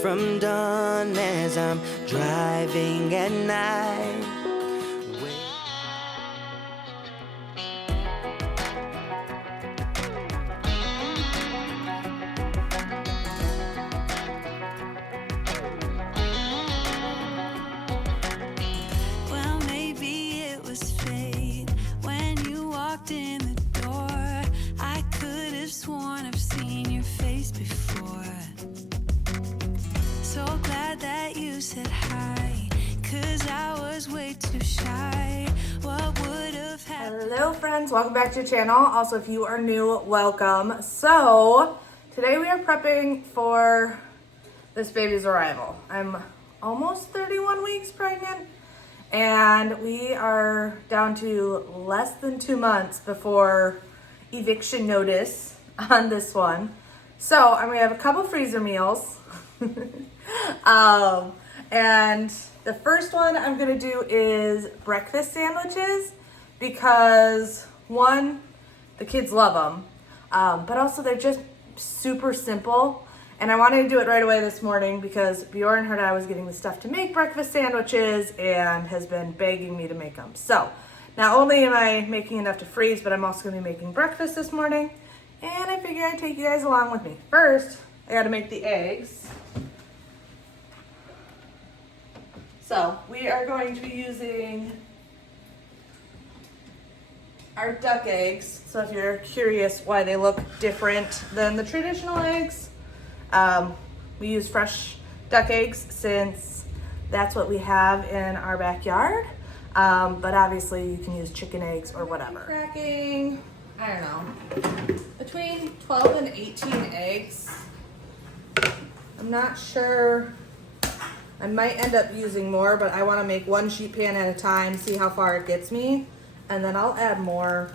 from dawn as I'm driving at night. Well, maybe it was fate when you walked in the door. I could have sworn I've seen your face before. So glad that you said hi, 'cause I was way too shy. What would have happened? Hello friends, welcome back to the channel. Also, if you are new, welcome. So today we are prepping for this baby's arrival. I'm almost 31 weeks pregnant and we are down to less than 2 months before eviction notice on this one. So I'm gonna have a couple freezer meals. And the first one I'm gonna do is breakfast sandwiches because one, the kids love them, but also they're just super simple. And I wanted to do it right away this morning because Bjorn heard I was getting the stuff to make breakfast sandwiches and has been begging me to make them. So not only am I making enough to freeze, but I'm also gonna be making breakfast this morning. And I figured I'd take you guys along with me. First, I gotta make the eggs. So we are going to be using our duck eggs. So if you're curious why they look different than the traditional eggs, we use fresh duck eggs since that's what we have in our backyard. But obviously you can use chicken eggs or whatever. Cracking, I don't know, between 12 and 18 eggs. I'm not sure. I might end up using more, but I want to make one sheet pan at a time, see how far it gets me, and then I'll add more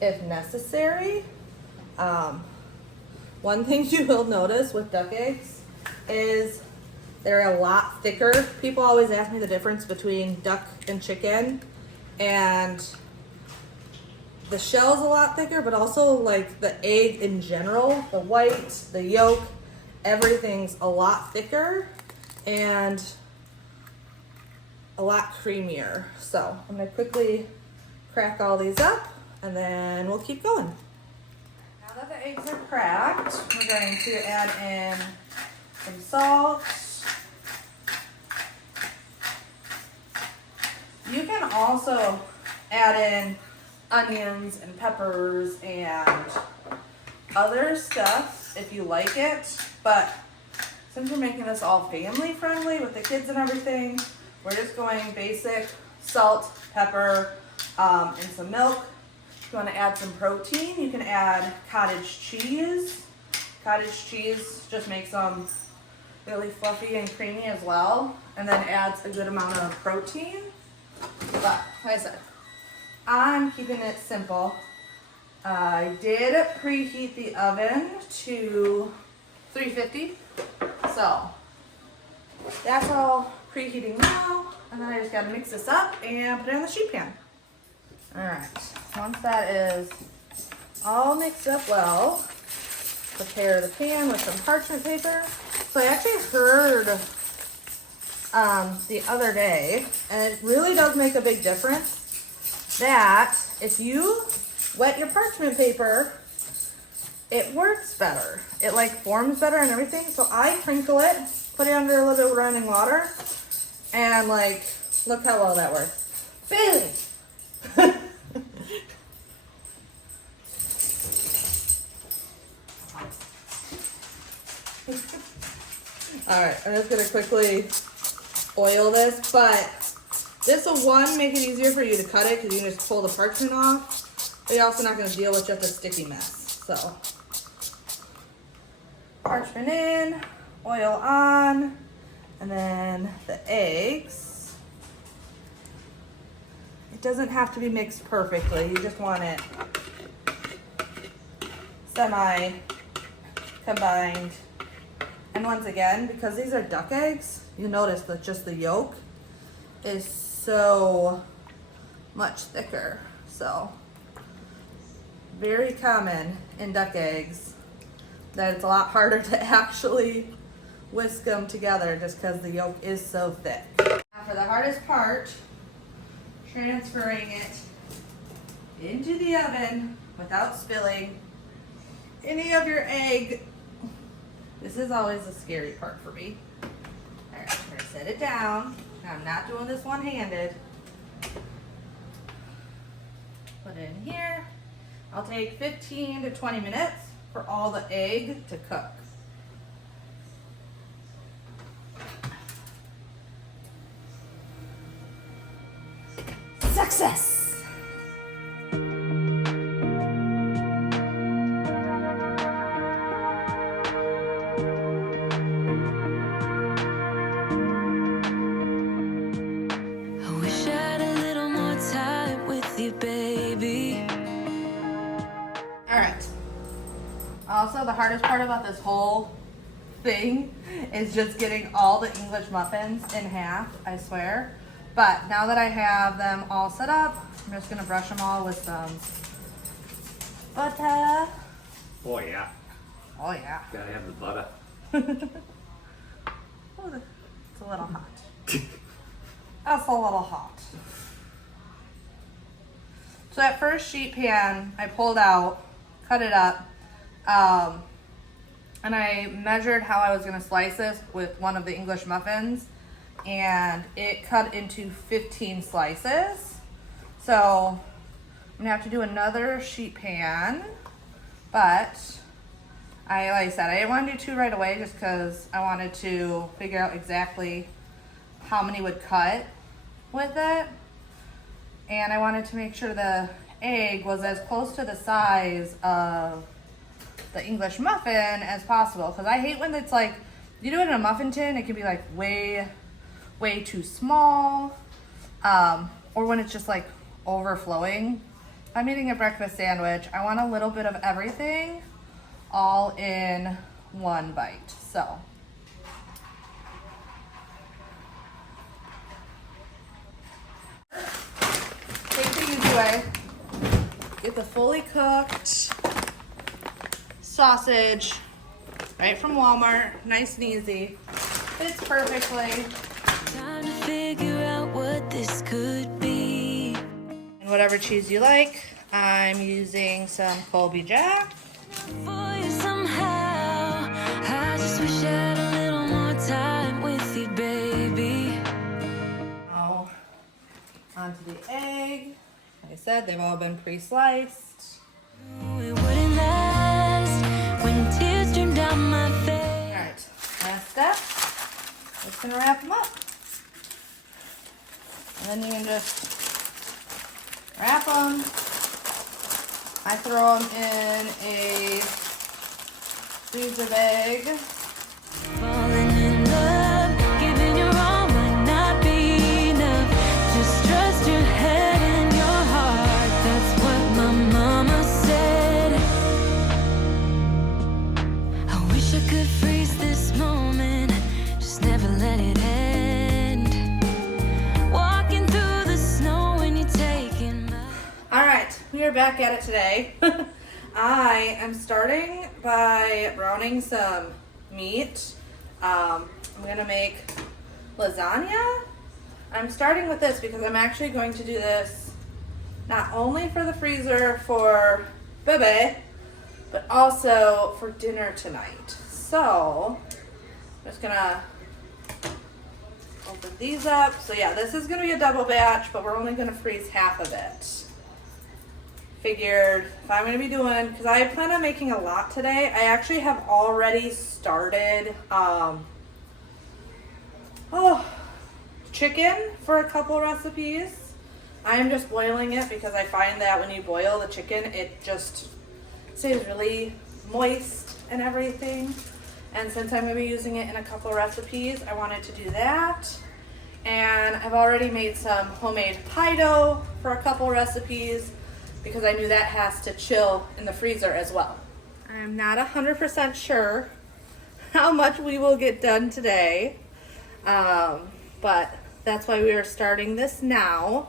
if necessary. One thing you will notice with duck eggs is they're a lot thicker. People always ask me the difference between duck and chicken, and the shell's a lot thicker, but also like the egg in general, the white, the yolk, everything's a lot thicker and a lot creamier. So I'm gonna quickly crack all these up and then we'll keep going. Now that the eggs are cracked, we're going to add in some salt. You can also add in onions and peppers and other stuff if you like it, but since we're making this all family friendly with the kids and everything, we're just going basic salt, pepper, and some milk. If you want to add some protein, you can add cottage cheese. Cottage cheese just makes them really fluffy and creamy as well, and then adds a good amount of protein. But like I said, I'm keeping it simple. I did preheat the oven to 350. So that's all preheating now, and then I just gotta mix this up and put it in the sheet pan. All right, once that is all mixed up well, prepare the pan with some parchment paper. So I actually heard the other day, and it really does make a big difference, that if you wet your parchment paper, it works better. It like forms better and everything. So I crinkle it, put it under a little bit of running water, and like, look how well that works. Bailey! Alright, I'm just gonna quickly oil this, but this will, one, make it easier for you to cut it because you can just pull the parchment off, but you're also not gonna deal with just a sticky mess. So parchment in, oil on, and then the eggs. It doesn't have to be mixed perfectly. You just want it semi-combined. And once again, because these are duck eggs, you notice that just the yolk is so much thicker. So very common in duck eggs that it's a lot harder to actually whisk them together just because the yolk is so thick. Now for the hardest part, transferring it into the oven without spilling any of your egg. This is always the scary part for me. All right, I'm gonna set it down. I'm not doing this one-handed. Put it in here. I'll take 15 to 20 minutes for all the egg to cook. Success! I wish I had a little more time with you, baby. All right. Also, the hardest part about this whole thing is just getting all the English muffins in half, I swear. But now that I have them all set up, I'm just gonna brush them all with some butter. Oh yeah, Oh yeah. gotta have the butter. Oh, it's a little hot. That's a little hot. So that first sheet pan I pulled out, cut it up, and I measured how I was gonna slice this with one of the English muffins, and it cut into 15 slices. So I'm gonna have to do another sheet pan, but like I said, I didn't want to do two right away just because I wanted to figure out exactly how many would cut with it. And I wanted to make sure the egg was as close to the size of the English muffin as possible. Because I hate when it's like, you do it in a muffin tin, it can be like way too small. Or when it's just like overflowing. If I'm eating a breakfast sandwich, I want a little bit of everything all in one bite. So take the easy way. Get the fully cooked sausage right from Walmart, nice and easy. Fits perfectly. Time to figure out what this could be. And whatever cheese you like, I'm using some Colby Jack. For you somehow. I just wish I had a little more time with you, baby. Now, onto the egg. Like I said, they've all been pre-sliced. It wouldn't last when tears streamed down my face. All right, last step. Just gonna wrap them up. And then you can just wrap them. I throw them in a freezer bag. Falling in love, giving your all might not be enough. Just trust your head and your heart. That's what my mama said. I wish I could freeze this moment, just never let it end. Walking through the snow when you're taking my... All right, we are back at it today. I am starting by browning some meat. I'm gonna make lasagna. I'm starting with this because I'm actually going to do this not only for the freezer for Bebe, but also for dinner tonight. So I'm just gonna open these up. So yeah, this is gonna be a double batch, but we're only gonna freeze half of it. Figured if I'm gonna be doing, because I plan on making a lot today, I actually have already started chicken for a couple recipes. I am just boiling it because I find that when you boil the chicken, it just stays really moist and everything. And since I'm gonna be using it in a couple recipes, I wanted to do that. And I've already made some homemade pie dough for a couple recipes, because I knew that has to chill in the freezer as well. I'm not 100% sure how much we will get done today, but that's why we are starting this now.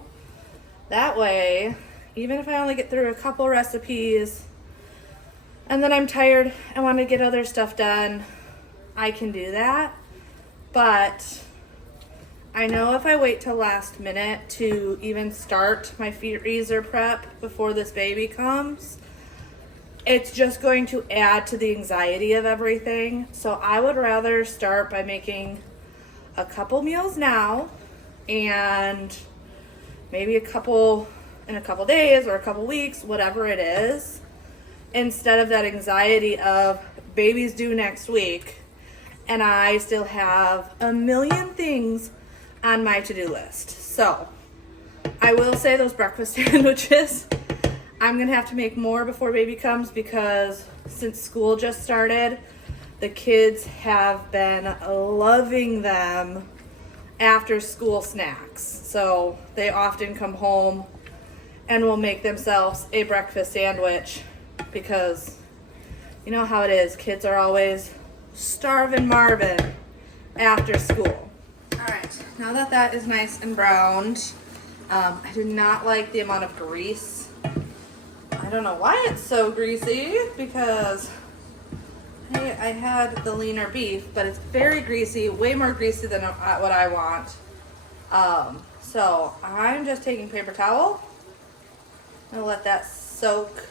That way, even if I only get through a couple recipes and then I'm tired, I want to get other stuff done, I can do that. But I know if I wait till last minute to even start my freezer prep before this baby comes, it's just going to add to the anxiety of everything. So I would rather start by making a couple meals now and maybe a couple in a couple days or a couple weeks, whatever it is, instead of that anxiety of baby's due next week and I still have a million things on my to-do list. So I will say those breakfast sandwiches, I'm gonna have to make more before baby comes because since school just started, the kids have been loving them after school snacks. So they often come home and will make themselves a breakfast sandwich because you know how it is. Kids are always starving Marvin after school. All right, now that that is nice and browned, I do not like the amount of grease. I don't know why it's so greasy because I had the leaner beef, but it's very greasy, way more greasy than what I want. So I'm just taking paper towel and let that soak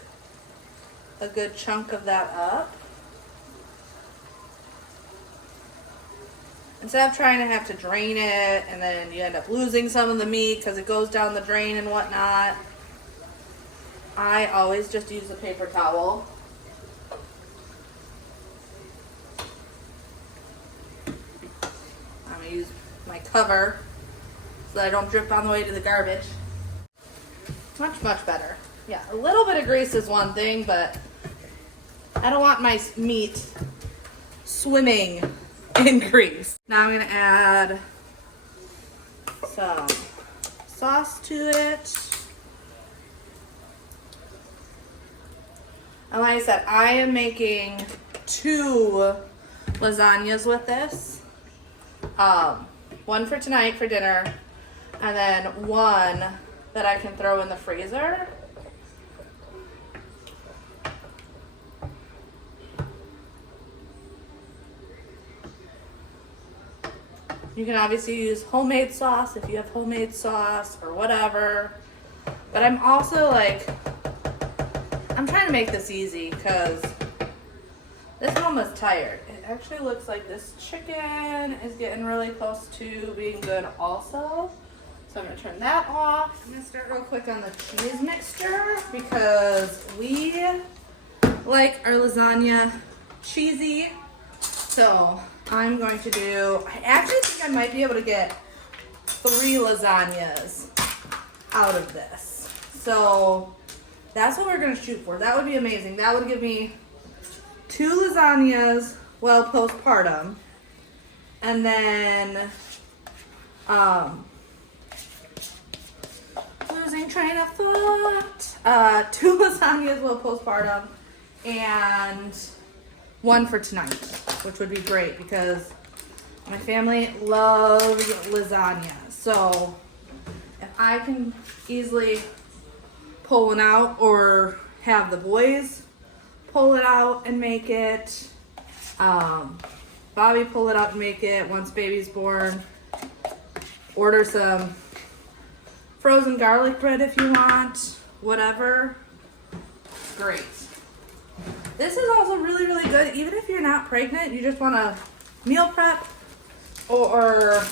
a good chunk of that up. Instead of trying to have to drain it and then you end up losing some of the meat because it goes down the drain and whatnot, I always just use a paper towel. I'm going to use my cover so that I don't drip on the way to the garbage. Much, much better. Yeah, a little bit of grease is one thing, but I don't want my meat swimming in grease. Now I'm going to add some sauce to it. And like I said, I am making 2 lasagnas with this. One for tonight for dinner, and then one that I can throw in the freezer. You can obviously use homemade sauce if you have homemade sauce or whatever. But I'm also like, I'm trying to make this easy because this one was tired. It actually looks like this chicken is getting really close to being good also. So I'm gonna turn that off. I'm gonna start real quick on the cheese mixture because we like our lasagna cheesy. So I'm going to do, I actually think I might be able to get 3 lasagnas out of this. So that's what we're gonna shoot for. That would be amazing. That would give me 2 lasagnas while postpartum. And then, losing train of thought. 2 lasagnas while postpartum and 1 for tonight, which would be great because my family loves lasagna. So if I can easily pull one out or have the boys pull it out and make it, Bobby pull it out and make it once baby's born, order some frozen garlic bread if you want, whatever, great. This is also really, really good. Even if you're not pregnant, you just want to meal prep, or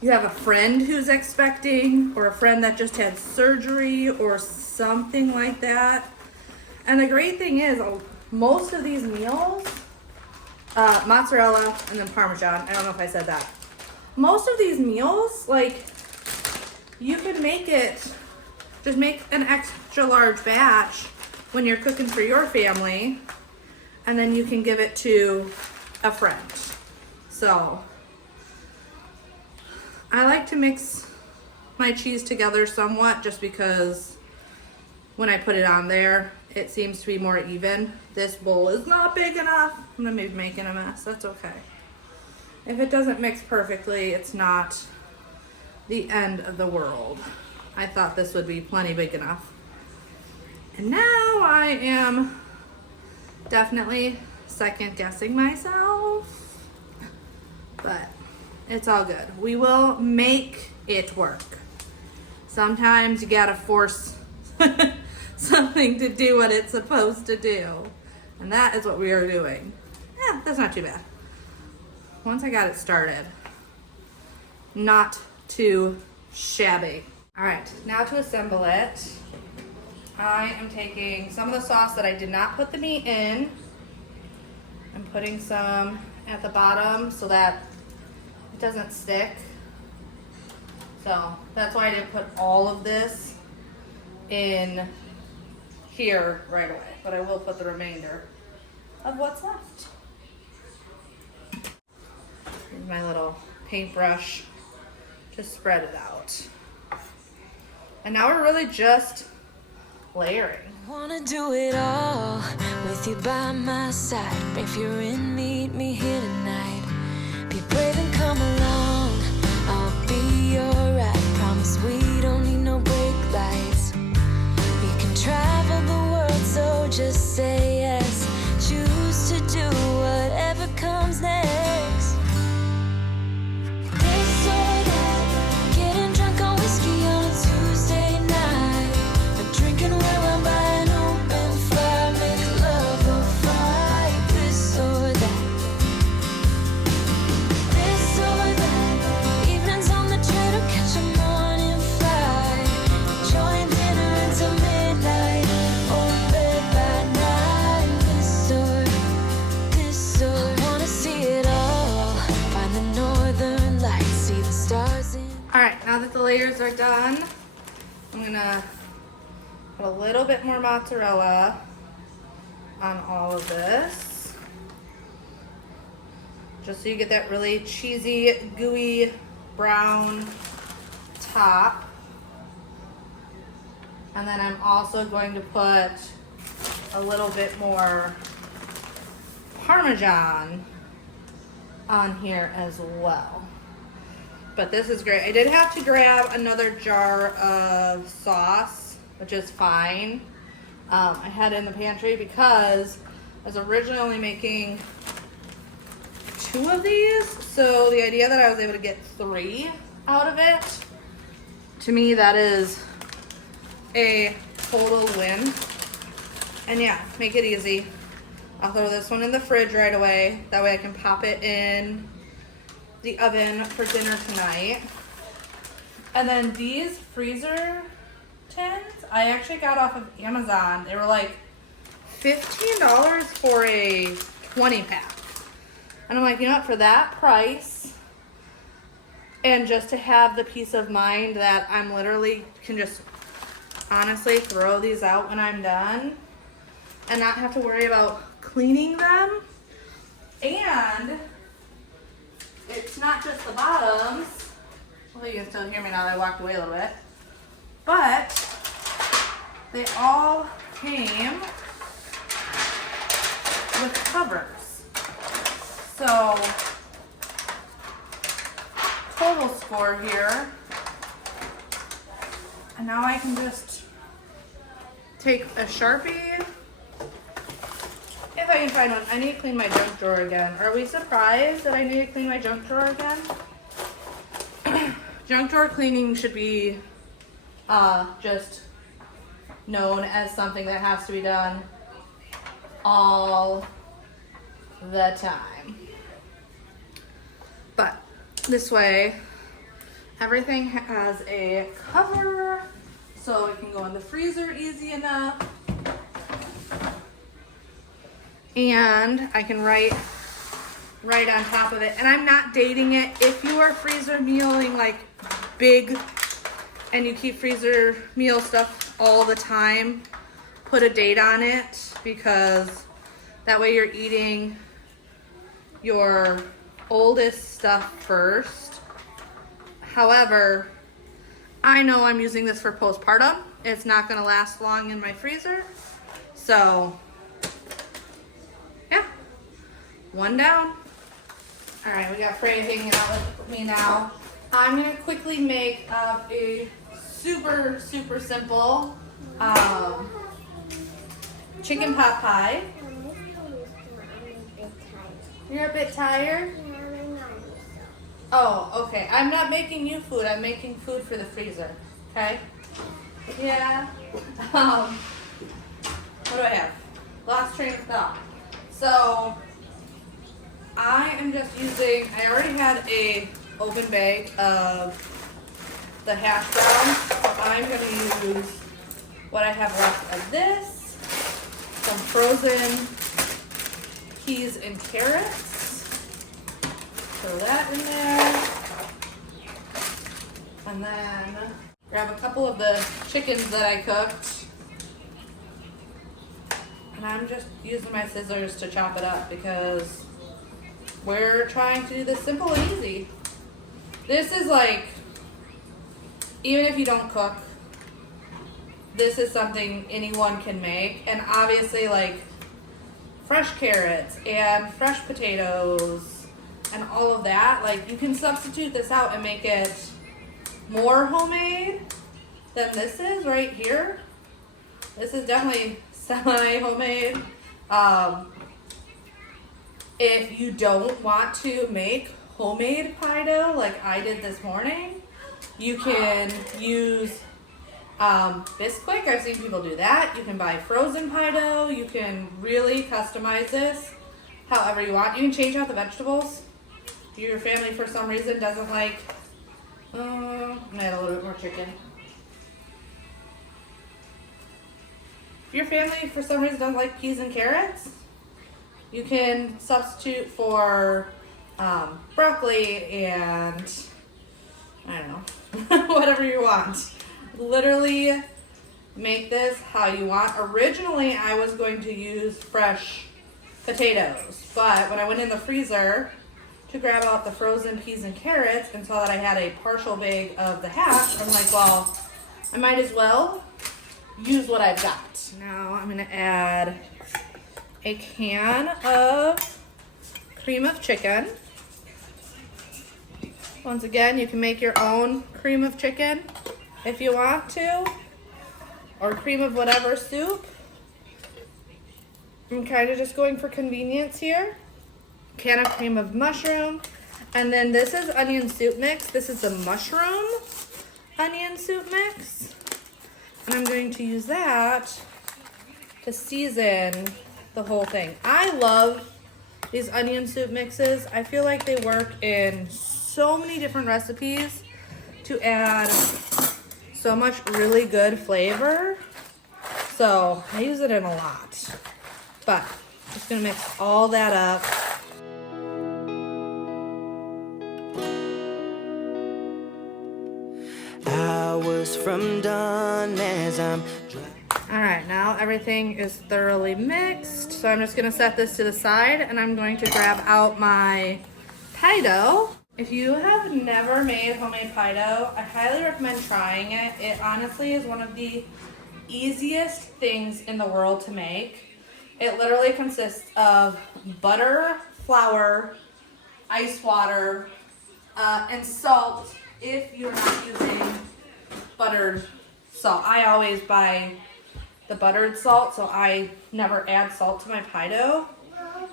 you have a friend who's expecting, or a friend that just had surgery, or something like that. And the great thing is, most of these meals, mozzarella and then Parmesan, I don't know if I said that. Most of these meals, like, you could make it, just make an extra large batch when you're cooking for your family, and then you can give it to a friend. So I like to mix my cheese together somewhat just because when I put it on there, it seems to be more even. This bowl is not big enough. I'm gonna be making a mess, that's okay. If it doesn't mix perfectly, it's not the end of the world. I thought this would be plenty big enough. And now I am definitely second guessing myself But it's all good. We will make it work. Sometimes you gotta force something to do what it's supposed to do. And that is what we are doing. Yeah, that's not too bad. Once I got it started, not too shabby. All right, now to assemble it. I am taking some of the sauce that I did not put the meat in. I'm putting some at the bottom so that it doesn't stick. So that's why I didn't put all of this in here right away, but I will put the remainder of what's left. Here's my little paintbrush to spread it out. And now we're really just layering. Wanna do it all with you by my side. If you're in, meet me here tonight. Be brave and come along. I'll be your ride. Promise we don't need no brake lights. We can travel the world, so just say yes. Choose to do whatever comes next. This or that, getting drunk on whiskey on a Tuesday night. A drinking red wine by an open fire, make love or fight. This or that. This or that, evenings on the train or catch a morning flight. Enjoying dinner until midnight, or bed by night. This or I wanna see it all. Find the northern lights, see the stars in. All right, now that the layers are done, I'm gonna put a little bit more mozzarella on all of this. Just so you get that really cheesy, gooey, brown top. And then I'm also going to put a little bit more Parmesan on here as well. But this is great. I did have to grab another jar of sauce, which is fine. I had it in the pantry because I was originally only making 2 of these. So the idea that I was able to get 3 out of it, to me that is a total win. And yeah, make it easy. I'll throw this one in the fridge right away. That way I can pop it in the oven for dinner tonight. And then these freezer tins, I actually got off of Amazon. They were like $15 for a 20 pack. And I'm like, you know what, for that price, and just to have the peace of mind that I'm literally can just honestly throw these out when I'm done and not have to worry about cleaning them. And it's not just the bottoms. Well, you can still hear me now that I walked away a little bit. But they all came with covers. So, total score here. And now I can just take a Sharpie. If I can find one. I need to clean my junk drawer again. Are we surprised that I need to clean my junk drawer again? Junk drawer cleaning should be just known as something that has to be done all the time. But this way, everything has a cover, so it can go in the freezer easy enough. And I can write on top of it. And I'm not dating it. If you are freezer mealing like big and you keep freezer meal stuff all the time, put a date on it, because that way you're eating your oldest stuff first. However, I know I'm using this for postpartum. It's not going to last long in my freezer. So, yeah, one down. All right, we got Frey hanging out with me now. I'm going to quickly make up a super simple chicken pot pie. You're a bit tired? Oh, okay. I'm not making you food. I'm making food for the freezer. Okay? Yeah. What do I have? Lost train of thought. So, I am just using, I already had a open bag of the hash browns. So I'm going to use what I have left of this. Some frozen peas and carrots. Throw that in there. And then grab a couple of the chickens that I cooked. And I'm just using my scissors to chop it up because we're trying to do this simple and easy. This is like, even if you don't cook, this is something anyone can make. And obviously like fresh carrots and fresh potatoes and all of that, like you can substitute this out and make it more homemade than this is right here. This is definitely semi-homemade. If you don't want to make homemade pie dough like I did this morning, you can use Bisquick. I've seen people do that. You can buy frozen pie dough. You can really customize this however you want. You can change out the vegetables. If your family for some reason doesn't like, I'm gonna add a little bit more chicken. If your family for some reason doesn't like peas and carrots, you can substitute for broccoli and I don't know, whatever you want. Literally make this how you want. Originally, I was going to use fresh potatoes, but when I went in the freezer to grab out the frozen peas and carrots and saw that I had a partial bag of the hash, I'm like, well, I might as well use what I've got. Now I'm gonna add a can of cream of chicken. Once again, you can make your own cream of chicken if you want to, or cream of whatever soup. I'm kind of just going for convenience here. Can of cream of mushroom. And then this is onion soup mix. This is the mushroom onion soup mix. And I'm going to use that to season the whole thing. I love these onion soup mixes. I feel like they work in so many different recipes to add so much really good flavor. So I use it in a lot. But just gonna mix all that up. Hours from dawn as I'm All right, now everything is thoroughly mixed. So I'm just gonna set this to the side and I'm going to grab out my pie dough. If you have never made homemade pie dough, I highly recommend trying it. It honestly is one of the easiest things in the world to make. It literally consists of butter, flour, ice water, and salt if you're not using buttered salt. I always buy the buttered salt, so I never add salt to my pie dough.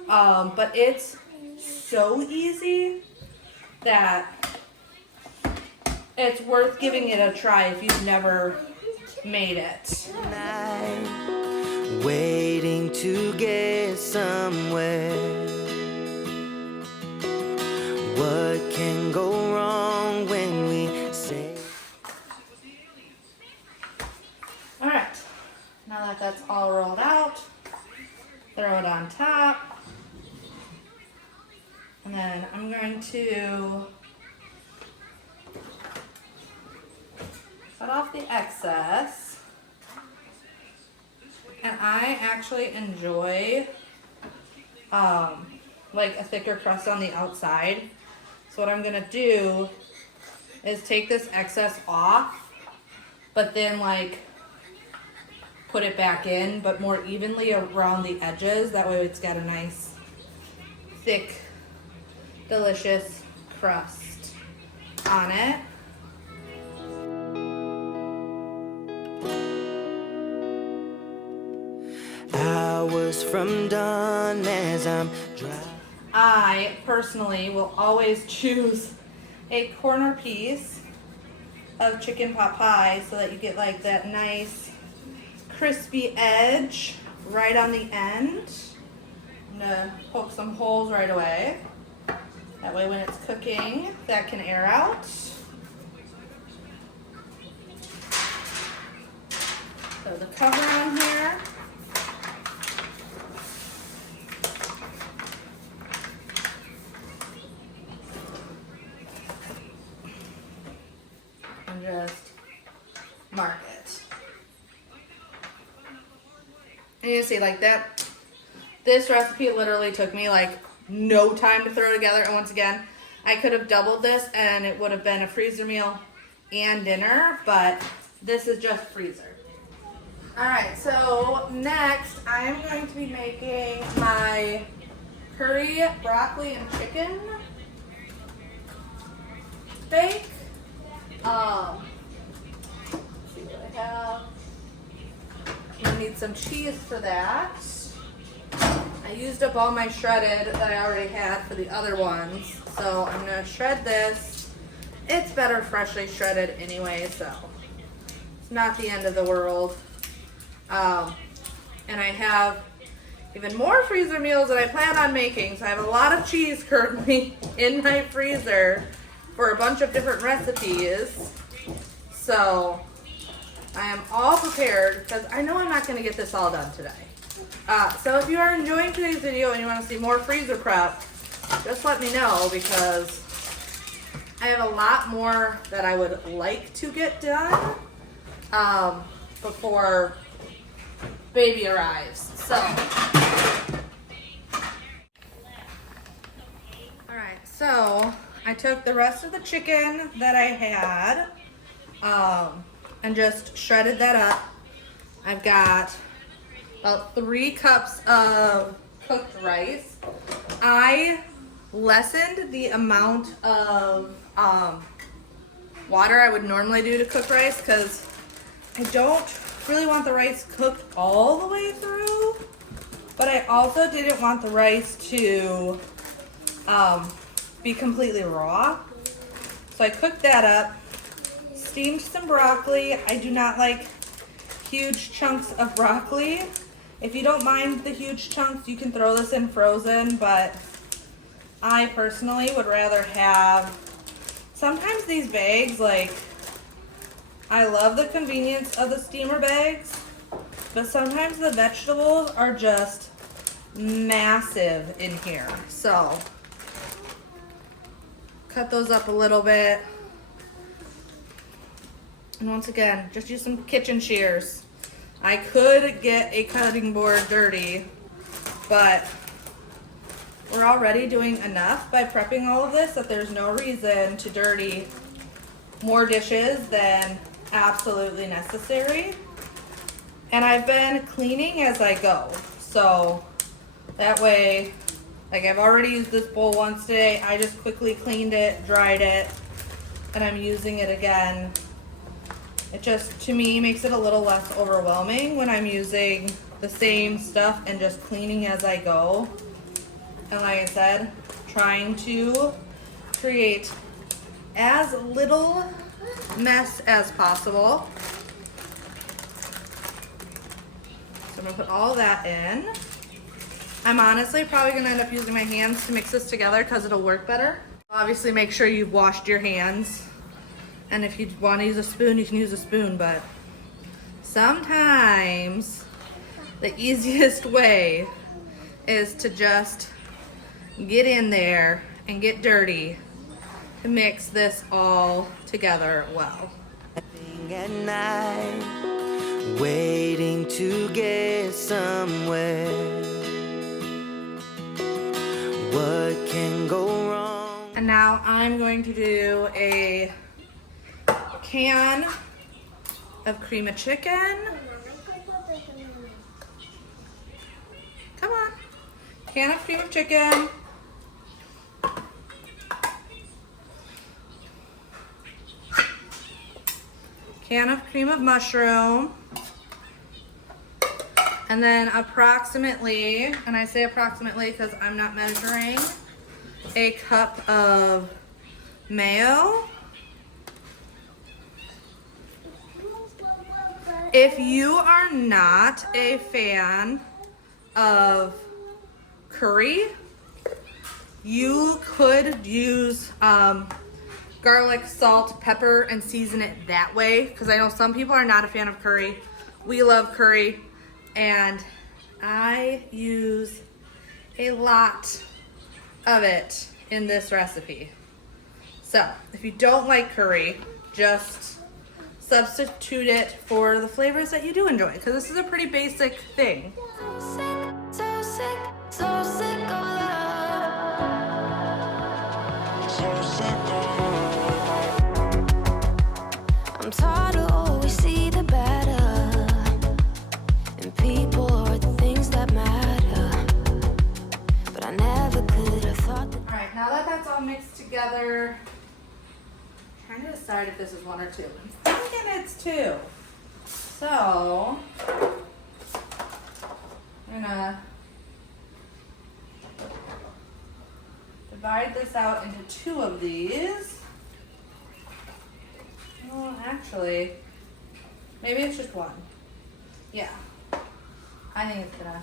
But it's so easy that it's worth giving it a try if you've never made it. night, waiting to get somewhere. What can go wrong when we say? All right, now that that's all rolled out, throw it on top. And then I'm going to cut off the excess. And I actually enjoy like a thicker crust on the outside. So what I'm gonna do is take this excess off, but then like put it back in, but more evenly around the edges. That way it's got a nice thick delicious crust on it. Hours from dawn as I'm driving. I personally will always choose a corner piece of chicken pot pie so that you get like that nice crispy edge right on the end. I'm gonna poke some holes right away. That way when it's cooking, that can air out. Throw the cover on here. And just mark it. And you see like that, this recipe literally took me like no time to throw together. And once again, I could have doubled this and it would have been a freezer meal and dinner, but this is just freezer. All right, so next I am going to be making my curry, broccoli, and chicken bake. Let's see what I have. I'm gonna need some cheese for that. I used up all my shredded that I already had for the other ones, so I'm gonna shred this. It's better freshly shredded anyway, so it's not the end of the world. And I have even more freezer meals that I plan on making, so I have a lot of cheese currently in my freezer for a bunch of different recipes. So I am all prepared because I know I'm not going to get this all done today. So if you are enjoying today's video and you want to see more freezer prep, just let me know because I have a lot more that I would like to get done before baby arrives. So, alright, so I took the rest of the chicken that I had and just shredded that up. I've got about 3 cups of cooked rice. I lessened the amount of water I would normally do to cook rice because I don't really want the rice cooked all the way through, but I also didn't want the rice to be completely raw. So I cooked that up, steamed some broccoli. I do not like huge chunks of broccoli. If you don't mind the huge chunks, you can throw this in frozen, but I personally would rather have, sometimes these bags, like, I love the convenience of the steamer bags, but sometimes the vegetables are just massive in here. So, cut those up a little bit. And once again, just use some kitchen shears. I could get a cutting board dirty, but we're already doing enough by prepping all of this that there's no reason to dirty more dishes than absolutely necessary. And I've been cleaning as I go, so that way, like I've already used this bowl once today. I just quickly cleaned it, dried it, and I'm using it again. It just, to me, makes it a little less overwhelming when I'm using the same stuff and just cleaning as I go. And like I said, trying to create as little mess as possible. So I'm gonna put all that in. I'm honestly probably gonna end up using my hands to mix this together because it'll work better. Obviously make sure you've washed your hands. And if you want to use a spoon, you can use a spoon, but sometimes the easiest way is to just get in there and get dirty to mix this all together well. At night, waiting to get somewhere. What can go wrong? And now I'm going to do a can of cream of chicken. Come on. Can of cream of chicken. Can of cream of mushroom. And then approximately, and I say approximately because I'm not measuring, a cup of mayo. If you are not a fan of curry, you could use garlic, salt, pepper, and season it that way. Because I know some people are not a fan of curry. We love curry, and I use a lot of it in this recipe. So if you don't like curry, just substitute it for the flavors that you do enjoy, because this is a pretty basic thing. So sick, so sick, so sick of love. I'm tired of always see the better in people or the things that matter. But I never could have thought that. All right, now that that's all mixed together, I'm trying to decide if this is 1 or 2. I'm thinking it's 2. So I'm gonna divide this out into 2 of these. Well, actually, maybe it's just 1. Yeah, I think it's gonna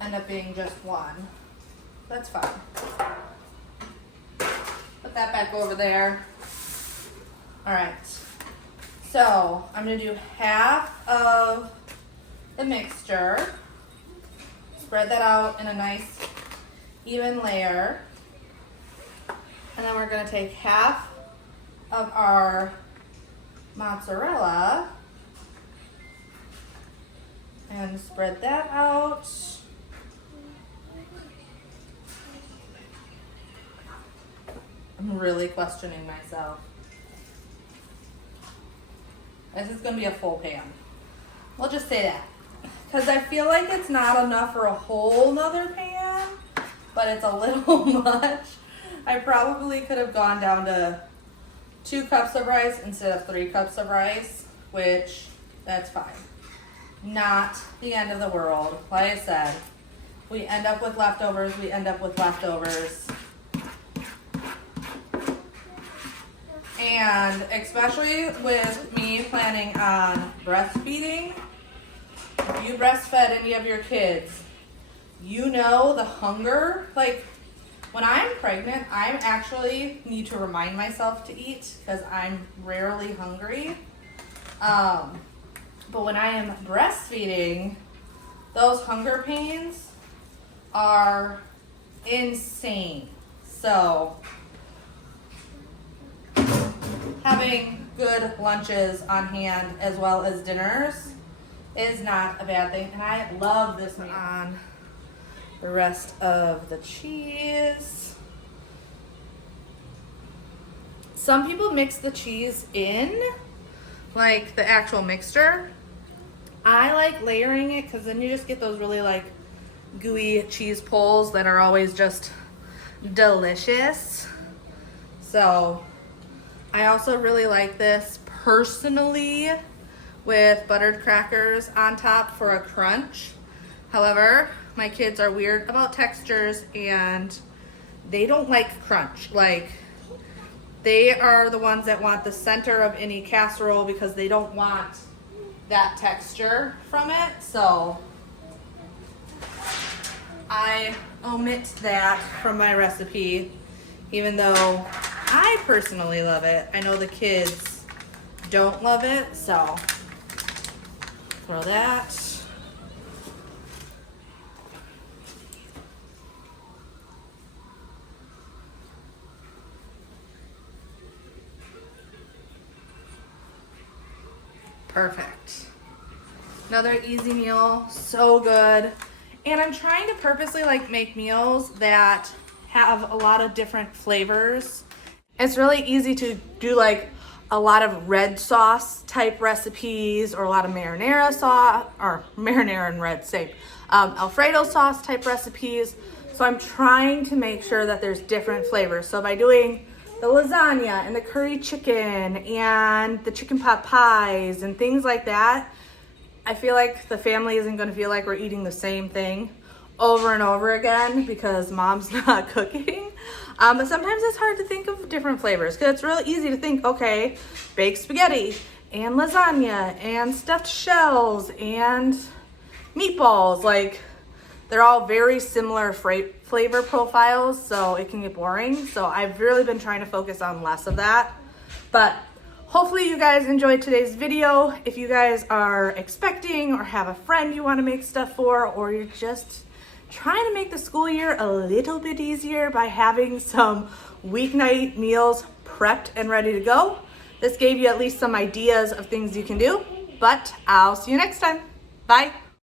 end up being just 1. That's fine. Put that back over there. All right, so I'm gonna do half of the mixture. Spread that out in a nice even layer. And then we're gonna take half of our mozzarella and spread that out. I'm really questioning myself. This is gonna be a full pan. We'll just say that. Because I feel like it's not enough for a whole nother pan, but it's a little much. I probably could have gone down to 2 cups of rice instead of 3 cups of rice, which that's fine. Not the end of the world. Like I said, we end up with leftovers, we end up with leftovers. And especially with me planning on breastfeeding, if you breastfed any of your kids, you know the hunger. Like, when I'm pregnant, I actually need to remind myself to eat because I'm rarely hungry. But when I am breastfeeding, those hunger pains are insane. So having good lunches on hand as well as dinners is not a bad thing. And I love this meal. On the rest of the cheese. Some people mix the cheese in, like the actual mixture. I like layering it because then you just get those really like gooey cheese pulls that are always just delicious. So I also really like this personally with buttered crackers on top for a crunch. However, my kids are weird about textures and they don't like crunch. Like, they are the ones that want the center of any casserole because they don't want that texture from it. So I omit that from my recipe, even though I personally love it. I know the kids don't love it, so throw that. Perfect. Another easy meal, so good. And I'm trying to purposely like make meals that have a lot of different flavors. It's really easy to do like a lot of red sauce type recipes or a lot of marinara sauce, or marinara and red, same. Alfredo sauce type recipes. So I'm trying to make sure that there's different flavors. So by doing the lasagna and the curry chicken and the chicken pot pies and things like that, I feel like the family isn't going to feel like we're eating the same thing over and over again because mom's not cooking. But sometimes it's hard to think of different flavors because it's really easy to think, okay, baked spaghetti and lasagna and stuffed shells and meatballs. Like, they're all very similar flavor profiles, so it can get boring. So I've really been trying to focus on less of that. But hopefully you guys enjoyed today's video. If you guys are expecting or have a friend you want to make stuff for, or you're just trying to make the school year a little bit easier by having some weeknight meals prepped and ready to go, this gave you at least some ideas of things you can do. But I'll see you next time. Bye.